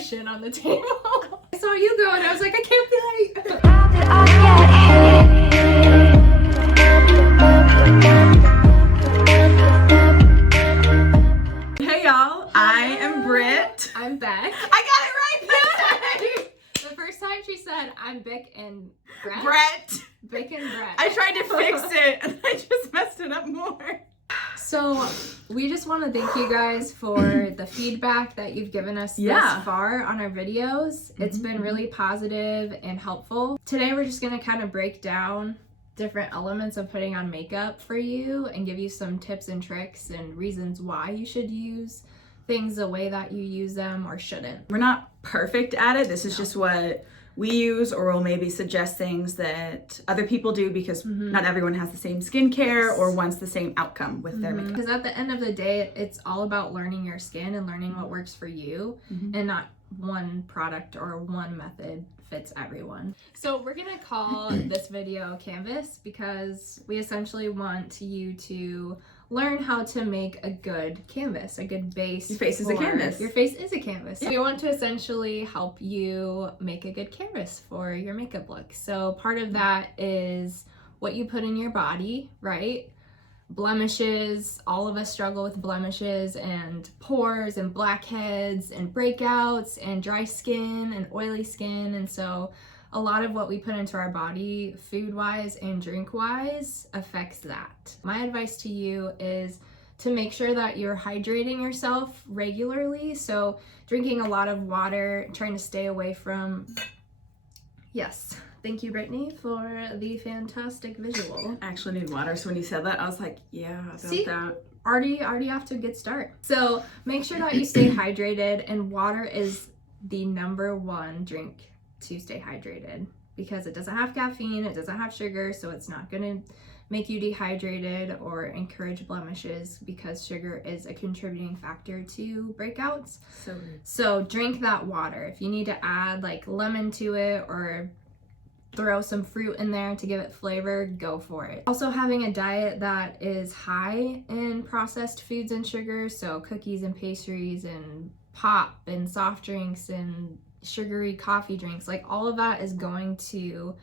shit on the table. I saw you go and I was like, I can't be late. Hey y'all, I am Britt. I'm Beck. I got it right this time. The first time she said, I'm Bick and Brett. Brett. Bick and Brett. I tried to fix it and I just messed it up more. So we just want to thank you guys for the feedback that you've given us thus far on our videos. It's been really positive and helpful. Today we're just going to kind of break down different elements of putting on makeup for you and give you some tips and tricks and reasons why you should use things the way that you use them or shouldn't. We're not perfect at it. This is just what we use, or we'll maybe suggest things that other people do because not everyone has the same skincare or wants the same outcome with their makeup. Because at the end of the day, it's all about learning your skin and learning what works for you, and not one product or one method fits everyone. So we're gonna call this video Canvas because we essentially want you to learn how to make a good canvas, a good base. Your face is a canvas. Your face is a canvas. We want to essentially help you make a good canvas for your makeup look. So part of that is what you put in your body, right? Blemishes, all of us struggle with blemishes and pores and blackheads and breakouts and dry skin and oily skin. And so a lot of what we put into our body, food-wise and drink-wise, affects that. My advice to you is to make sure that you're hydrating yourself regularly. So drinking a lot of water, trying to stay away from... Yes. Thank you, Brittany, for the fantastic visual. I actually need water, so when you said that, I was like, yeah, about See? that. Already off to a good start. So make sure that you stay hydrated, and water is the number one drink to stay hydrated because it doesn't have caffeine, it doesn't have sugar, so it's not gonna make you dehydrated or encourage blemishes because sugar is a contributing factor to breakouts. So drink that water. If you need to add like lemon to it or throw some fruit in there to give it flavor, go for it. Also having a diet that is high in processed foods and sugar, so cookies and pastries and pop and soft drinks and sugary coffee drinks, like all of that is going to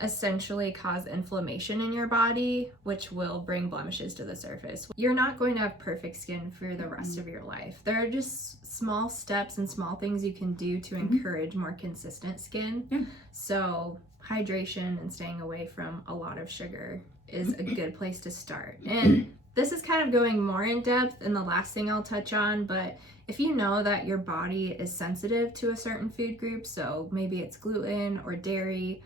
essentially cause inflammation in your body, which will bring blemishes to the surface. You're not going to have perfect skin for the rest of your life. There are just small steps and small things you can do to encourage more consistent skin. So hydration and staying away from a lot of sugar is a good place to start. And this is kind of going more in depth in the last thing I'll touch on, but if you know that your body is sensitive to a certain food group, so maybe it's gluten or dairy,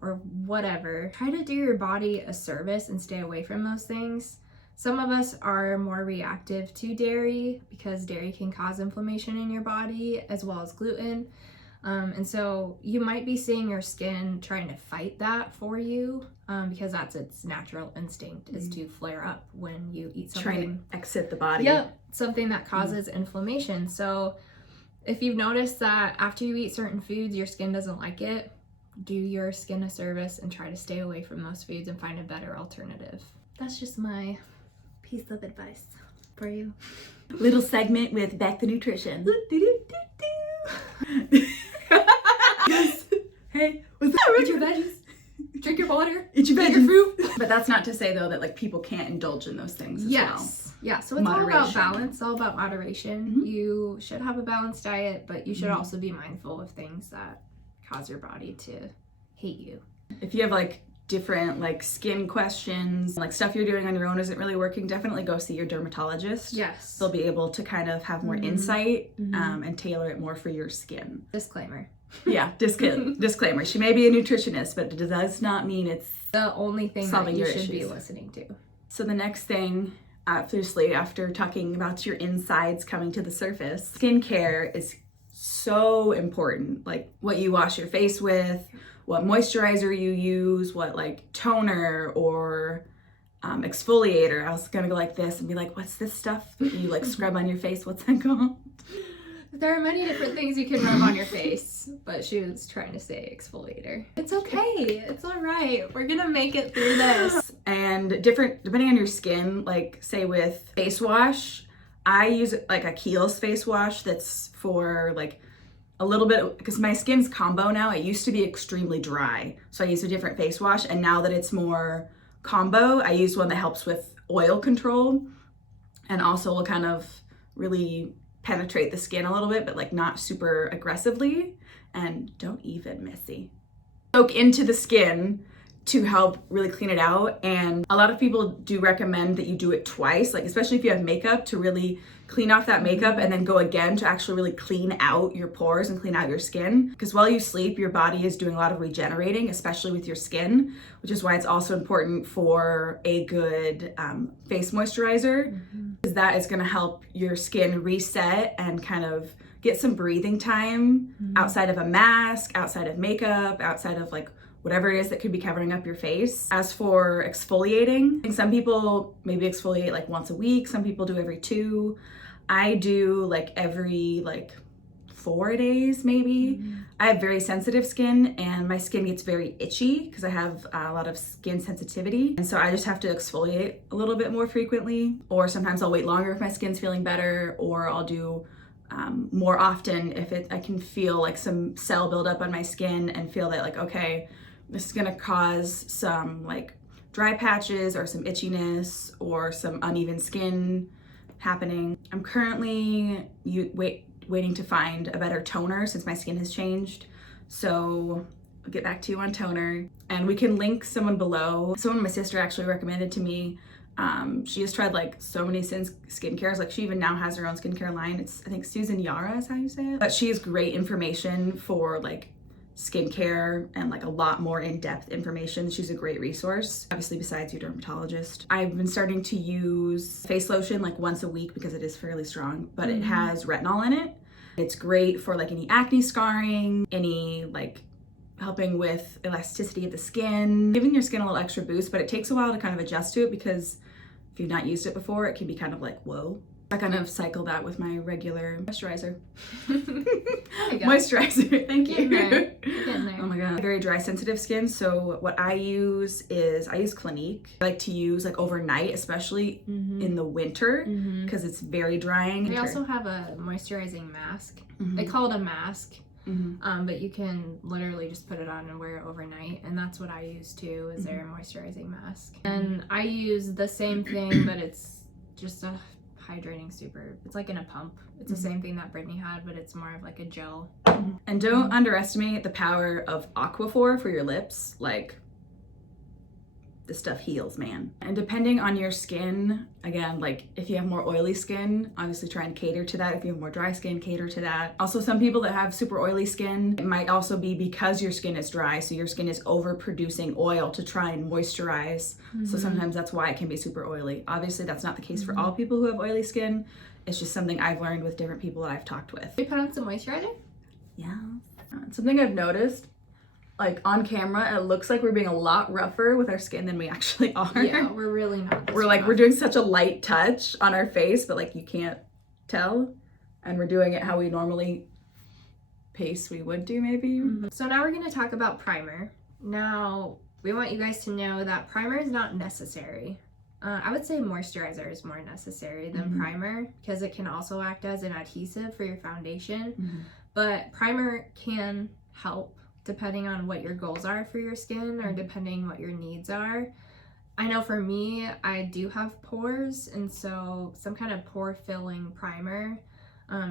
or whatever, try to do your body a service and stay away from those things. Some of us are more reactive to dairy because dairy can cause inflammation in your body as well as gluten. And so you might be seeing your skin trying to fight that for you because that's its natural instinct is to flare up when you eat something. Trying to exit the body. Yep, something that causes inflammation. So if you've noticed that after you eat certain foods, your skin doesn't like it, do your skin a service and try to stay away from those foods and find a better alternative. That's just my piece of advice for you. Little segment with Beck the Nutrition. Hey, what's that? Eat your veggies. Drink your water. Eat your veggies. Eat your fruit. But that's not to say though that like people can't indulge in those things as well. Yeah, so it's all about Moderation. balance, all about moderation. You should have a balanced diet, but you should also be mindful of things that cause your body to hate you. If you have like different like skin questions, like stuff you're doing on your own isn't really working, definitely go see your dermatologist. Yes. They'll be able to kind of have more insight and tailor it more for your skin. Disclaimer. Yeah, disclaimer. She may be a nutritionist, but it does not mean it's The only thing that solving you your should be issues. listening to. So the next thing, obviously, after talking about your insides coming to the surface, skincare is so important. Like what you wash your face with, what moisturizer you use, what like toner or exfoliator. I was gonna go like this and be like, what's this stuff that you like scrub on your face? What's that called? There are many different things you can rub on your face, but she was trying to say exfoliator. It's okay. It's all right. We're gonna make it through this. And different, depending on your skin, like say with face wash, I use like a Kiehl's face wash that's for like a little bit, because my skin's combo now. It used to be extremely dry, so I use a different face wash, and now that it's more combo, I use one that helps with oil control and also will kind of really penetrate the skin a little bit, but like not super aggressively, and don't even messy. Soak into the skin to help really clean it out. And a lot of people do recommend that you do it twice, like especially if you have makeup, to really clean off that makeup and then go again to actually really clean out your pores and clean out your skin. Because while you sleep, your body is doing a lot of regenerating, especially with your skin, which is why it's also important for a good face moisturizer, because that is going to help your skin reset and kind of get some breathing time outside of a mask, outside of makeup, outside of like whatever it is that could be covering up your face. As for exfoliating, some people maybe exfoliate like once a week, some people do every 2. I do like every 4 days maybe. I have very sensitive skin, and my skin gets very itchy because I have a lot of skin sensitivity, and so I just have to exfoliate a little bit more frequently, or sometimes I'll wait longer if my skin's feeling better, or I'll do more often if I can feel like some cell buildup on my skin and feel that like, okay, this is gonna cause some like dry patches or some itchiness or some uneven skin happening. I'm currently waiting to find a better toner since my skin has changed. So I'll get back to you on toner, and we can link someone below. Someone my sister actually recommended to me. She has tried like so many skincares, like she even now has her own skincare line. It's, I think Susan Yara is how you say it. But she has great information for like skincare and like a lot more in-depth information. She's a great resource, obviously besides your dermatologist. I've been starting to use face lotion like once a week because it is fairly strong, but it has retinol in it. It's great for like any acne scarring, any like helping with elasticity of the skin, giving your skin a little extra boost, but it takes a while to kind of adjust to it because if you've not used it before, it can be kind of like, whoa. I kind of cycle that with my regular moisturizer. Moisturizer, thank you. Getting there. Oh my god, very dry sensitive skin. So what I use is, I use Clinique. I like to use like overnight, especially in the winter, because it's very drying. They also have a moisturizing mask. They call it a mask. But you can literally just put it on and wear it overnight, and that's what I use too, is their moisturizing mask. And I use the same thing, but it's just a hydrating super, it's like in a pump. It's the same thing that Brittany had, but it's more of like a gel. And don't underestimate the power of Aquaphor for your lips. Like, this stuff heals, man. And depending on your skin, again, like if you have more oily skin, obviously try and cater to that. If you have more dry skin, cater to that. Also, some people that have super oily skin, it might also be because your skin is dry, so your skin is overproducing oil to try and moisturize. So sometimes that's why it can be super oily. Obviously, that's not the case for all people who have oily skin. It's just something I've learned with different people that I've talked with. We put on some moisturizer? Yeah. Something I've noticed, like on camera, it looks like we're being a lot rougher with our skin than we actually are. Yeah, we're really not. We're doing such a light touch on our face, but like you can't tell. And we're doing it how we normally we would do maybe. So now we're going to talk about primer. Now, we want you guys to know that primer is not necessary. I would say moisturizer is more necessary than primer, because it can also act as an adhesive for your foundation. But primer can help depending on what your goals are for your skin, or depending what your needs are. I know for me, I do have pores, and so some kind of pore filling primer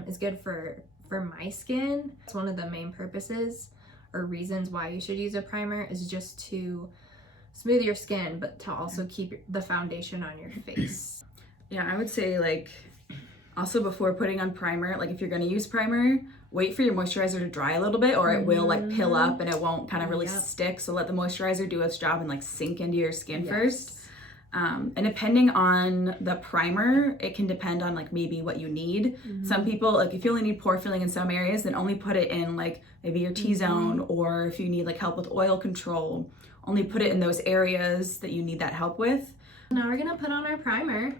is good for my skin. It's one of the main purposes or reasons why you should use a primer, is just to smooth your skin, but to also keep the foundation on your face. Yeah, I would say like also before putting on primer, like if you're going to use primer, wait for your moisturizer to dry a little bit, or it will like pill up and it won't kind of really stick. So let the moisturizer do its job and like sink into your skin first. And depending on the primer, it can depend on like maybe what you need. Some people, like if you only need pore filling in some areas, then only put it in like maybe your T-zone, or if you need like help with oil control, only put it in those areas that you need that help with. Now we're gonna put on our primer.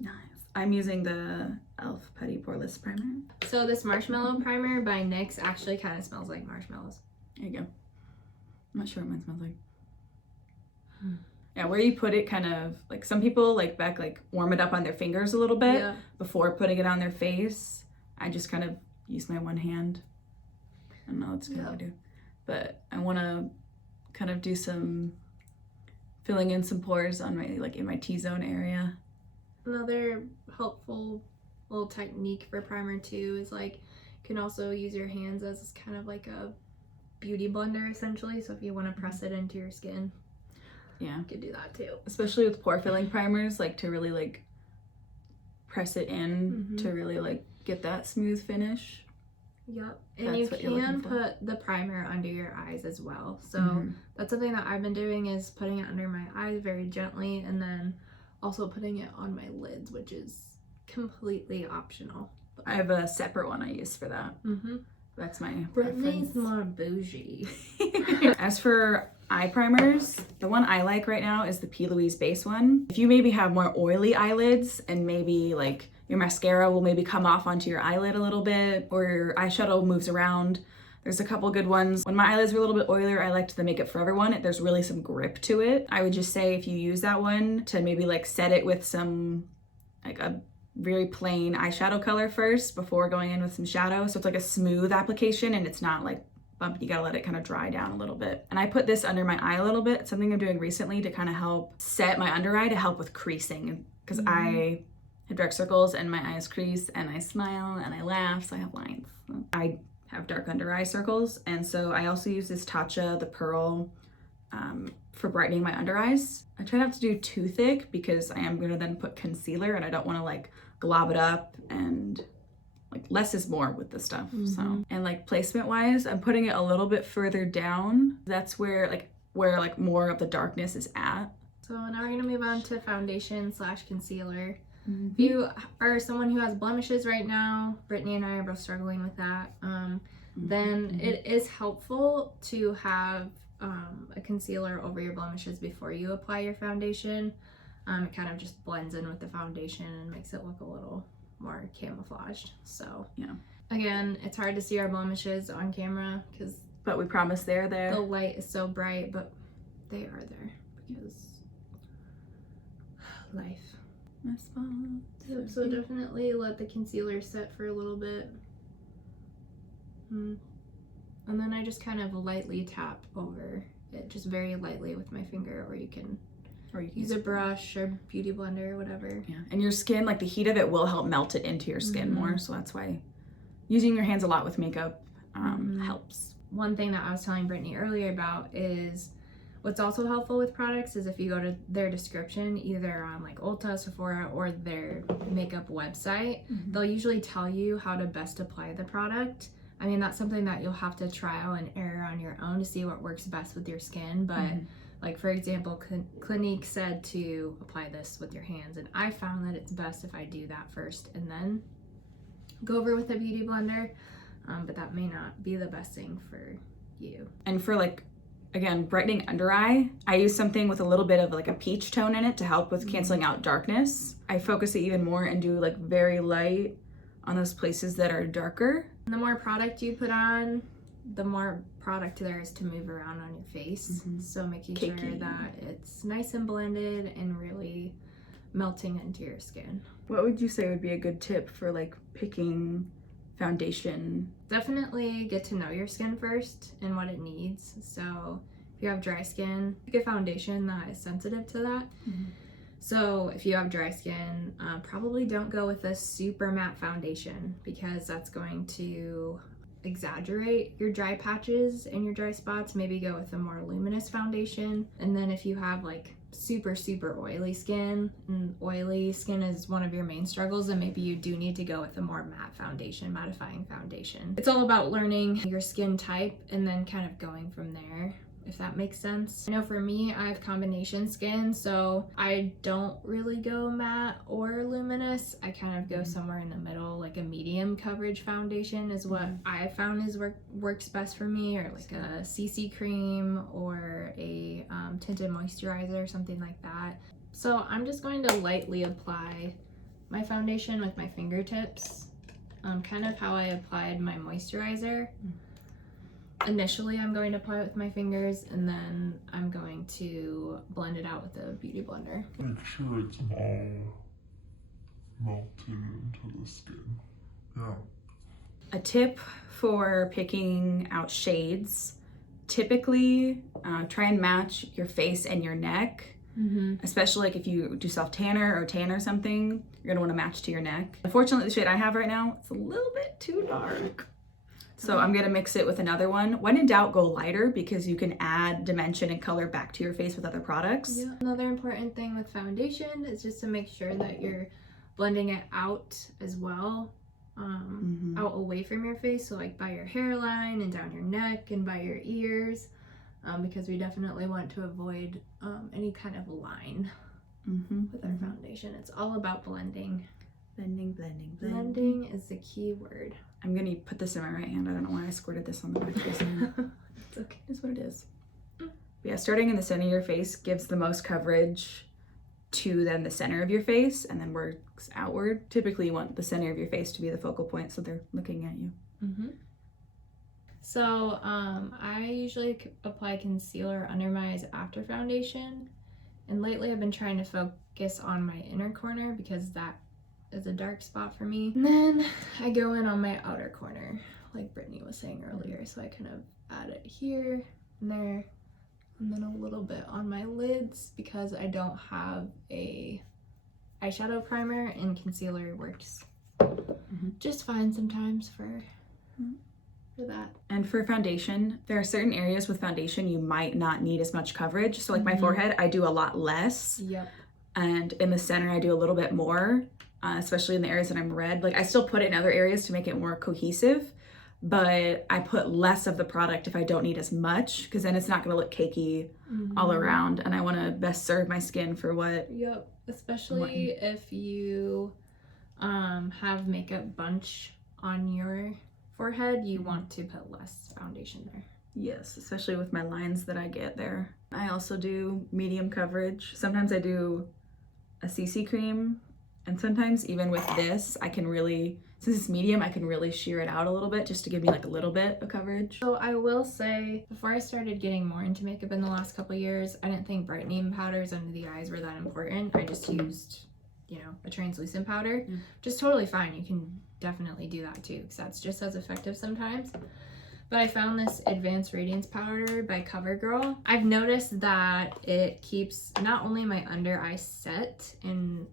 Nice. I'm using the e.l.f. Putty Poreless Primer. So this Marshmallow Primer by NYX actually kind of smells like marshmallows. There you go. I'm not sure what mine smells like. Yeah, where you put it kind of, like some people like Beck like warm it up on their fingers a little bit Yeah. before putting it on their face. I just kind of use my one hand. I don't know what's gonna do. But I wanna kind of do some filling in some pores on my, like in my T-zone area. Another helpful little technique for primer too is like you can also use your hands as kind of like a beauty blender essentially. So if you want to press it into your skin, yeah, you could do that too. Especially with pore filling primers, like to really like press it in to really like get that smooth finish. Yep. And you can put the primer under your eyes as well. So that's something that I've been doing, is putting it under my eyes very gently, and then also putting it on my lids, which is completely optional. I have a separate one I use for that. That's my Brittany's preference. more bougie. As for eye primers, the one I like right now is the P. Louise base one. If you maybe have more oily eyelids and maybe like your mascara will maybe come off onto your eyelid a little bit, or your eyeshadow moves around, there's a couple good ones. When my eyelids were a little bit oilier, I liked the Makeup Forever one. There's really some grip to it. I would just say if you use that one to maybe like set it with some, like a very plain eyeshadow color first before going in with some shadow. So it's like a smooth application and it's not like bumpy. You gotta let it kind of dry down a little bit. And I put this under my eye a little bit. It's something I'm doing recently to kind of help set my under eye, to help with creasing, because I have dark circles and my eyes crease and I smile and I laugh, so I have lines. I have dark under eye circles, and so I also use this Tatcha the Pearl for brightening my under eyes. I try not to do too thick because I am gonna then put concealer and I don't want to like glob it up, and like less is more with this stuff. So, and like placement wise, I'm putting it a little bit further down. That's where more of the darkness is at. So now we're gonna move on to foundation / concealer. If you are someone who has blemishes right now, Brittany and I are both struggling with that, then it is helpful to have a concealer over your blemishes before you apply your foundation. It kind of just blends in with the foundation and makes it look a little more camouflaged. So yeah, again, it's hard to see our blemishes on camera but we promise they're there. The light is so bright, but they are there because life. So definitely let the concealer set for a little bit. And then I just kind of lightly tap over it, just very lightly with my finger, or you can use a brush or beauty blender or whatever. Yeah, and your skin, like the heat of it will help melt it into your skin more, so that's why using your hands a lot with makeup helps. One thing that I was telling Brittany earlier about is what's also helpful with products is if you go to their description, either on like Ulta, Sephora, or their makeup website, they'll usually tell you how to best apply the product. I mean, that's something that you'll have to trial and error on your own to see what works best with your skin. But like, for example, Clinique said to apply this with your hands, and I found that it's best if I do that first and then go over with a beauty blender. But that may not be the best thing for you. And for like, again, brightening under eye, I use something with a little bit of like a peach tone in it to help with canceling out darkness. I focus it even more and do like very light on those places that are darker. And the more product you put on, the more product there is to move around on your face. So making sure that it's nice and blended and really melting into your skin. What would you say would be a good tip for like picking foundation? Definitely get to know your skin first and what it needs. So if you have dry skin, pick a foundation that is sensitive to that. So if you have dry skin, probably don't go with a super matte foundation, because that's going to exaggerate your dry patches and your dry spots. Maybe go with a more luminous foundation. And then if you have like super oily skin, and oily skin is one of your main struggles, then maybe you do need to go with a more matte foundation, mattifying foundation. It's all about learning your skin type and then kind of going from there, if that makes sense. I know for me, I have combination skin, so I don't really go matte or luminous. I kind of go somewhere in the middle, like a medium coverage foundation is what I found is works best for me, or like a CC cream or a tinted moisturizer or something like that. So I'm just going to lightly apply my foundation with my fingertips, kind of how I applied my moisturizer. initially I'm going to apply it with my fingers, and then I'm going to blend it out with a beauty blender. Make sure it's all melted into the skin. Yeah. A tip for picking out shades, typically try and match your face and your neck. Especially like if you do self tanner or tan or something, you're gonna want to match to your neck. Unfortunately, the shade I have right now, it's a little bit too dark. So I'm gonna mix it with another one. When in doubt, go lighter because you can add dimension and color back to your face with other products. Yeah. Another important thing with foundation is just to make sure that you're blending it out as well, out away from your face. So like by your hairline and down your neck and by your ears. Because we definitely want to avoid any kind of line with our foundation. It's all about blending. Blending. Blending is the key word. I'm gonna put this in my right hand. I don't know why I squirted this on the back of his hand. It's okay. It's what it is. Yeah, starting in the center of your face gives the most coverage to then the center of your face, and then works outward. Typically, you want the center of your face to be the focal point, so they're looking at you. So I usually apply concealer under my eyes after foundation, and lately I've been trying to focus on my inner corner because that is a dark spot for me. And then I go in on my outer corner, like Brittany was saying earlier, so I kind of add it here and there, and then a little bit on my lids because I don't have a eyeshadow primer, and concealer works just fine sometimes for that. And for foundation, there are certain areas with foundation you might not need as much coverage. So like my forehead, I do a lot less. Yep. And in the center, I do a little bit more, especially in the areas that I'm red. Like I still put it in other areas to make it more cohesive, but I put less of the product if I don't need as much, because then it's not gonna look cakey all around. And I wanna best serve my skin for what. Yep. Especially if you have makeup bunch on your forehead, you want to put less foundation there. Yes, especially with my lines that I get there. I also do medium coverage. Sometimes I do a CC cream, and sometimes even with this, I can really, since it's medium, I can really sheer it out a little bit just to give me like a little bit of coverage. So I will say, before I started getting more into makeup in the last couple of years, I didn't think brightening powders under the eyes were that important. I just used, a translucent powder, just totally fine. You can definitely do that too, because that's just as effective sometimes. But I found this Advanced Radiance powder by CoverGirl. I've noticed that it keeps not only my under eye set and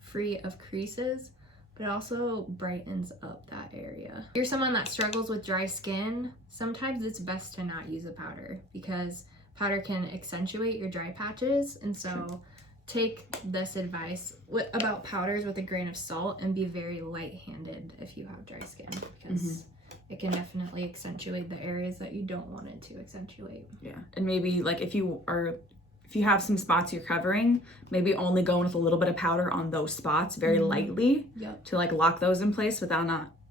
free of creases, but it also brightens up that area. If you're someone that struggles with dry skin, sometimes it's best to not use a powder because powder can accentuate your dry patches. And so take this advice about powders with a grain of salt and be very light-handed if you have dry skin, because it can definitely accentuate the areas that you don't want it to accentuate. Yeah, and maybe like if you have some spots you're covering, maybe only go in with a little bit of powder on those spots very lightly to like lock those in place without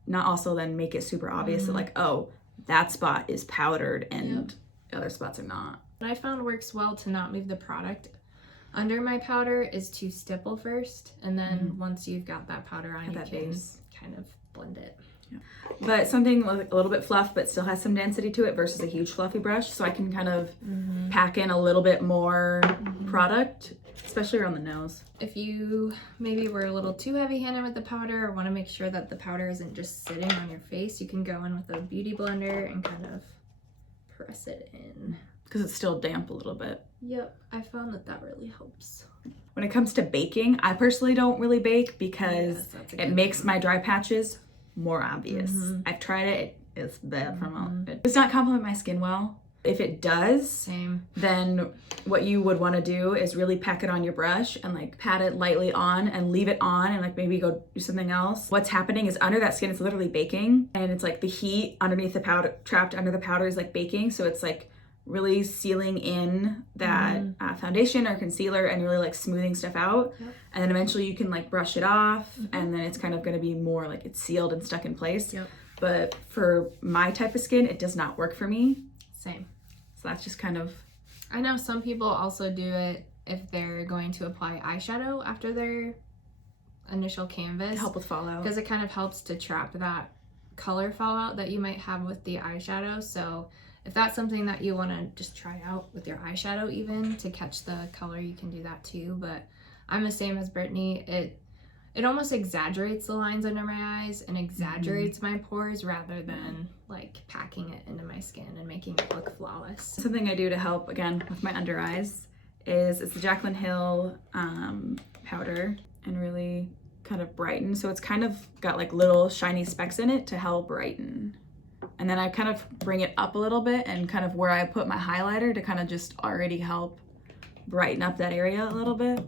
not also then make it super obvious that like, oh, that spot is powdered and the other spots are not. What I found works well to not move the product under my powder is to stipple first, and then once you've got that powder on, you can kind of blend it. But something like a little bit fluff but still has some density to it versus a huge fluffy brush, so I can kind of pack in a little bit more product, especially around the nose. If you maybe were a little too heavy-handed with the powder or want to make sure that the powder isn't just sitting on your face, you can go in with a beauty blender and kind of press it in. Because it's still damp a little bit. Yep, I found that really helps. When it comes to baking, I personally don't really bake because it makes my dry patches more obvious. I've tried it. It's bad from it does not complement my skin well. If it does, then what you would want to do is really pack it on your brush and like pat it lightly on and leave it on and like maybe go do something else. What's happening is under that skin, it's literally baking, and it's like the heat underneath the powder, trapped under the powder, is like baking. So it's like really sealing in that foundation or concealer and really like smoothing stuff out. And then eventually you can like brush it off and then it's kind of going to be more like it's sealed and stuck in place. But for my type of skin, it does not work for me. Same. So that's just kind of... I know some people also do it if they're going to apply eyeshadow after their initial canvas. To help with fallout. Because it kind of helps to trap that color fallout that you might have with the eyeshadow. So if that's something that you want to just try out with your eyeshadow even to catch the color, you can do that too. But I'm the same as Brittany. It almost exaggerates the lines under my eyes and exaggerates my pores rather than like packing it into my skin and making it look flawless. Something I do to help, again, with my under eyes is it's the Jaclyn Hill powder, and really kind of brighten. So it's kind of got like little shiny specks in it to help brighten. And then I kind of bring it up a little bit and kind of where I put my highlighter to kind of just already help brighten up that area a little bit.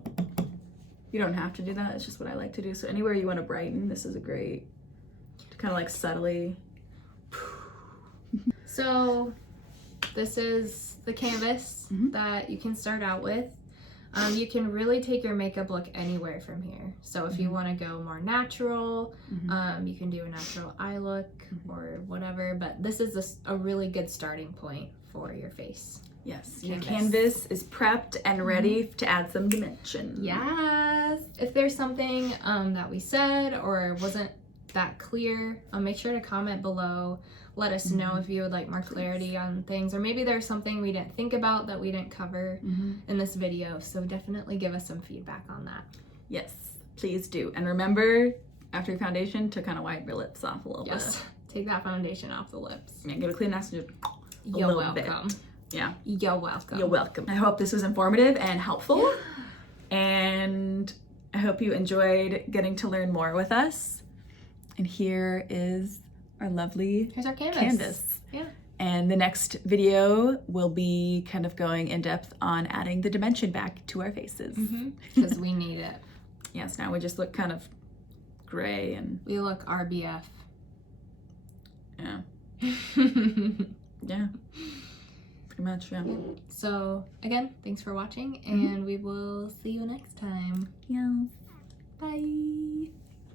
You don't have to do that, it's just what I like to do. So anywhere you want to brighten, this is a great, to kind of like subtly. So this is the canvas that you can start out with. You can really take your makeup look anywhere from here. So if you want to go more natural, you can do a natural eye look or whatever, but this is a really good starting point for your face. Yes, your canvas is prepped and ready to add some dimension. Yes. If there's something that we said or wasn't that clear, make sure to comment below. Let us know if you would like more clarity on things, or maybe there's something we didn't think about that we didn't cover in this video. So definitely give us some feedback on that. Yes, please do. And remember, after your foundation, to kind of wipe your lips off a little bit. Take that foundation off the lips. Yeah, give it a clean ass and just You're welcome. Yeah. You're welcome. You're welcome. I hope this was informative and helpful. And I hope you enjoyed getting to learn more with us. And here is our lovely Here's our canvas. Yeah. And the next video will be kind of going in depth on adding the dimension back to our faces. Because we need it. Yes, now we just look kind of gray and... We look RBF. Yeah. Yeah. Pretty much, yeah. So, again, thanks for watching, and we will see you next time.